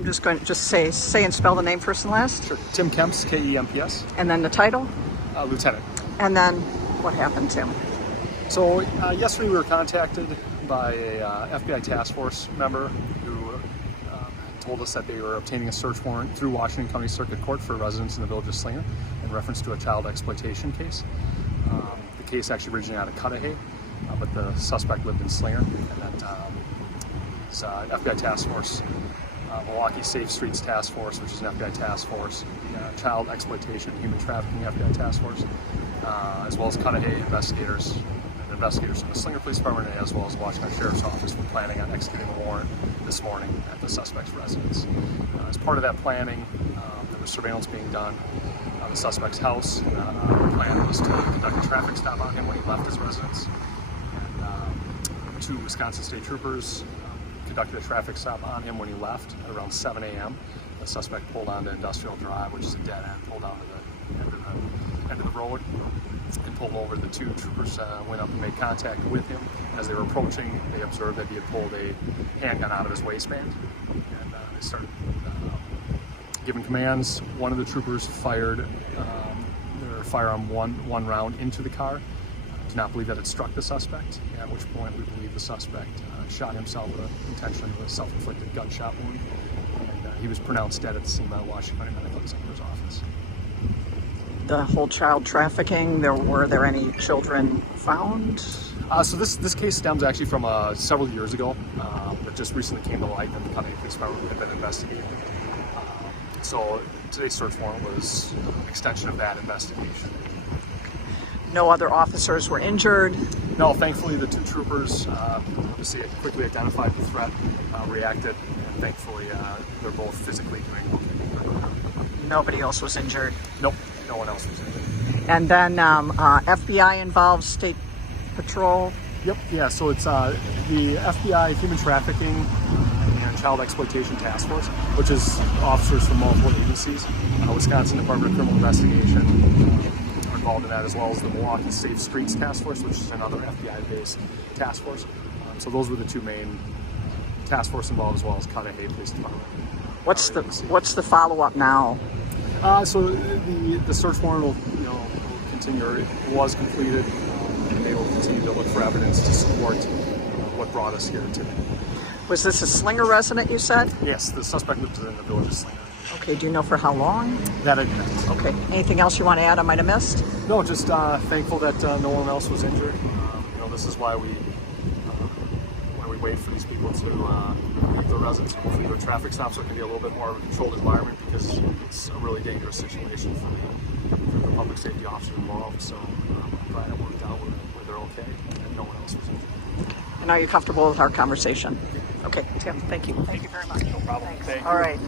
I'm just going to say and spell the name first and last. Sure. Tim Kemps, Kemps. And then the title. Lieutenant. And then what happened, Tim? So yesterday we were contacted by a FBI task force member who told us that they were obtaining a search warrant through Washington County Circuit Court for residents in the village of Slinger in reference to a child exploitation case. The case actually originated out of Cudahy, but the suspect lived in Slinger. And that it's FBI task force, Milwaukee Safe Streets Task Force, which is an FBI task force, the Child Exploitation and Human Trafficking FBI task force, as well as Cudahy investigators from the Slinger Police Department, as well as the Washington Sheriff's Office, were planning on executing a warrant this morning at the suspect's residence. As part of that planning, there was surveillance being done on the suspect's house. The plan was to conduct a traffic stop on him when he left his residence. And two Wisconsin State Troopers conducted a traffic stop on him when he left at around 7 a.m. The suspect pulled onto Industrial Drive, which is a dead end, pulled onto the end of the road, and pulled over. The two troopers went up and made contact with him. As they were approaching, they observed that he had pulled a handgun out of his waistband, and they started giving commands. One of the troopers fired their firearm one round into the car. Do not believe that it struck the suspect, at which point we believe the suspect shot himself intentionally with a self-inflicted gunshot wound, and he was pronounced dead at the scene by the Washington County Medical Examiner's office. The whole child trafficking, were there any children found? So this case stems actually from several years ago, but just recently came to light that the Cudahy Police Department had been investigating. So today's search warrant was an extension of that investigation. No other officers were injured? No, thankfully the two troopers quickly identified the threat, reacted, and thankfully they're both physically doing okay. Nobody else was injured? Nope, no one else was injured. And then FBI involved, State Patrol? Yep, yeah, so it's the FBI Human Trafficking and Child Exploitation Task Force, which is officers from multiple agencies. Wisconsin Department of Criminal Investigation are involved in that, as well as the Milwaukee Safe Streets Task Force, which is another FBI-based task force. So those were the two main task force involved, as well as Cudahy Police Department. What's the follow-up now? So the search warrant will continue, or it was completed, and they will continue to look for evidence to support what brought us here today. Was this a Slinger resident, you said? Yes, the suspect lived in the village of Slinger. Okay, do you know for how long? That I didn't. Okay, anything else you want to add I might have missed? No, just thankful that no one else was injured. This is why we wait for these people to leave their residence. Hopefully their traffic stops so it can be a little bit more of a controlled environment, because it's a really dangerous situation for the public safety officers involved. So I'm glad it worked out where they're okay and no one else was injured. And are you comfortable with our conversation? Okay, Tim, thank you. Thank you very much. No problem. Thank you. All right.